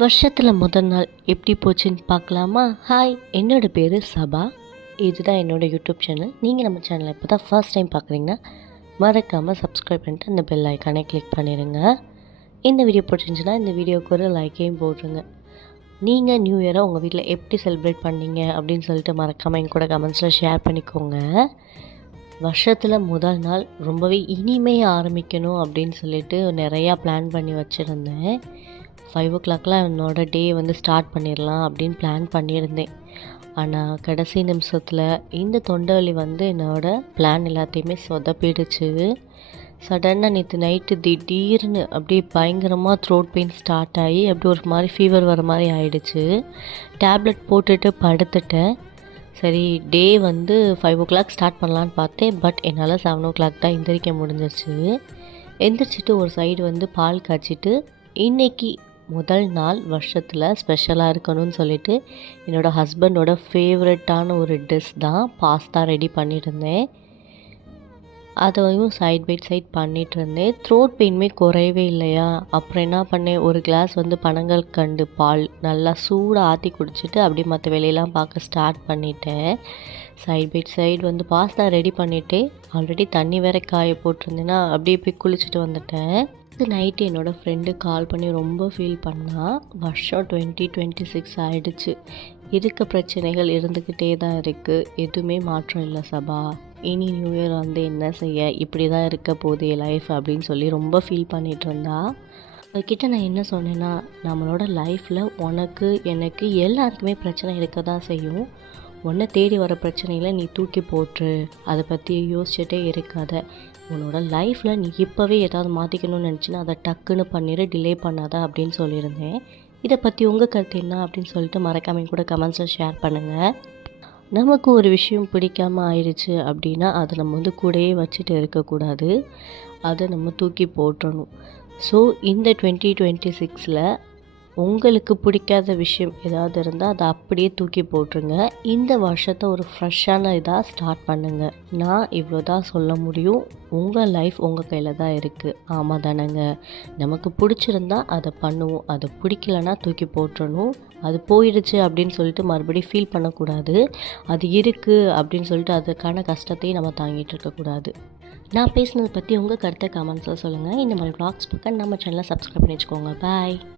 வருஷத்தில் முதல் நாள் எப்படி போச்சுன்னு பார்க்கலாமா? ஹாய், என்னோடய பேர் சபா. இதுதான் என்னோடய யூடியூப் சேனல். நீங்கள் நம்ம சேனலை இப்போ தான் ஃபர்ஸ்ட் டைம் பார்க்குறீங்கன்னா மறக்காமல் சப்ஸ்கிரைப் பண்ணிட்டு அந்த பெல் ஐக்கானே கிளிக் பண்ணிடுங்க. இந்த வீடியோ பிடிச்சிருந்துச்சுன்னா இந்த வீடியோவுக்கு ஒரு லைக்கையும் போட்டுருங்க. நீங்கள் நியூ இயரை உங்கள் வீட்டில் எப்படி செலிப்ரேட் பண்ணீங்க அப்படின்னு சொல்லிட்டு மறக்காமல் என் கூட கமெண்ட்ஸில் ஷேர் பண்ணிக்கோங்க. வருஷத்தில் முதல் நாள் ரொம்பவே இனிமையாக ஆரம்பிக்கணும் அப்படின்னு சொல்லிட்டு நிறையா பிளான் பண்ணி வச்சுருந்தேன். 5 o'clock என்னோடய டே ஸ்டார்ட் பண்ணிடலாம் அப்படின்னு பிளான் பண்ணியிருந்தேன். ஆனால் கடைசி நிமிஷத்தில் இந்த தொண்டை வலி என்னோடய பிளான் எல்லாத்தையுமே சொதப்பிடுச்சு. சடனாக நேற்று நைட்டு திடீர்னு அப்படியே பயங்கரமாக த்ரோட் பெயின் ஸ்டார்ட் ஆகி அப்படி ஒரு மாதிரி ஃபீவர் வர மாதிரி ஆயிடுச்சு. டேப்லெட் போட்டுட்டு படுத்துட்டேன். சரி, டே 5 o'clock ஸ்டார்ட் பண்ணலான்னு பார்த்தேன். பட் என்னால் 7 o'clock தான் எந்திரிக்க முடிஞ்சிச்சு. எந்திரிச்சிட்டு ஒரு சைடு பால் காய்ச்சிட்டு இன்றைக்கி முதல் நாள் வருஷத்தில் ஸ்பெஷலாக இருக்கணும்னு சொல்லிட்டு என்னோடய ஹஸ்பண்டோட ஃபேவரட்டான ஒரு டிஷ் தான் பாஸ்தா ரெடி பண்ணியிருந்தேன். அதையும் சைட் பை சைட் பண்ணிகிட்டு இருந்தேன். த்ரோட் பெயினுமே குறையவே இல்லையா, அப்புறம் என்ன பண்ணேன், ஒரு கிளாஸ் பனங்கற்கண்டு பால் நல்லா சூடாக ஆற்றி குடிச்சிட்டு அப்படியே மற்ற வேலையெல்லாம் பார்க்க ஸ்டார்ட் பண்ணிட்டேன். Side by side pasta ready பண்ணிவிட்டு ஆல்ரெடி தண்ணி வேற காய போட்டிருந்தேன்னா அப்படியே போய் குளிச்சுட்டு வந்துட்டேன். நைட்டு என்னோடய ஃப்ரெண்டு கால் பண்ணி ரொம்ப ஃபீல் பண்ணால், வருஷம் 2026 ஆகிடுச்சு, இருக்க பிரச்சனைகள் இருந்துக்கிட்டே தான் இருக்குது, எதுவுமே மாற்றம் இல்லை சபா, இனி நியூ இயர் என்ன செய்ய, இப்படி தான் இருக்க போகுது லைஃப் அப்படின்னு சொல்லி ரொம்ப ஃபீல் பண்ணிகிட்டு இருந்தா. அதுக்கிட்ட நான் என்ன சொன்னேன்னா, நம்மளோட லைஃப்பில் உனக்கு எனக்கு எல்லாருக்குமே பிரச்சனை இருக்க தான் செய்யும். உன்னை தேடி வர பிரச்சனையில் நீ தூக்கி போட்டுரு, அதை பற்றி யோசிச்சுட்டே இருக்காத. உன்னோட லைஃப்பில் நீ இப்போவே ஏதாவது மாற்றிக்கணும்னு நினச்சின்னா அதை டக்குன்னு பண்ணிடு, டிலே பண்ணாத அப்படின்னு சொல்லியிருந்தேன். இதை பற்றி உங்கள் கருத்து என்ன அப்படின்னு சொல்லிட்டு மறக்காமல் கூட கமெண்ட்ஸில் ஷேர் பண்ணுங்கள். நமக்கு ஒரு விஷயம் பிடிக்காமல் ஆயிடுச்சு அப்படின்னா அதை நம்ம கூடயே வச்சுட்டு இருக்கக்கூடாது, அதை நம்ம தூக்கி போட்டுறணும். ஸோ இந்த 2026 உங்களுக்கு பிடிக்காத விஷயம் ஏதாவது இருந்தால் அதை அப்படியே தூக்கி போட்டுருங்க. இந்த வருஷத்தை ஒரு ஃப்ரெஷ்ஷான இதாக ஸ்டார்ட் பண்ணுங்கள். நான் இவ்வளோ தான் சொல்ல முடியும். உங்கள் லைஃப் உங்கள் கையில் தான் இருக்குது. ஆமாம் தானேங்க? நமக்கு பிடிச்சிருந்தா அதை பண்ணுவோம், அதை பிடிக்கலன்னா தூக்கி போட்டுறணும். அது போயிடுச்சு அப்படின்னு சொல்லிட்டு மறுபடியும் ஃபீல் பண்ணக்கூடாது. அது இருக்குது அப்படின்னு சொல்லிட்டு அதுக்கான கஷ்டத்தையும் நம்ம தாங்கிட்டு இருக்கக்கூடாது. நான் பேசுனதை பற்றி உங்கள் கருத்தை கமெண்ட்ஸில் சொல்லுங்கள். இந்த மாதிரி வ்ளாக்ஸ் பார்க்க நம்ம சேனலை சப்ஸ்கிரைப் பண்ணி வச்சுக்கோங்க. பாய்.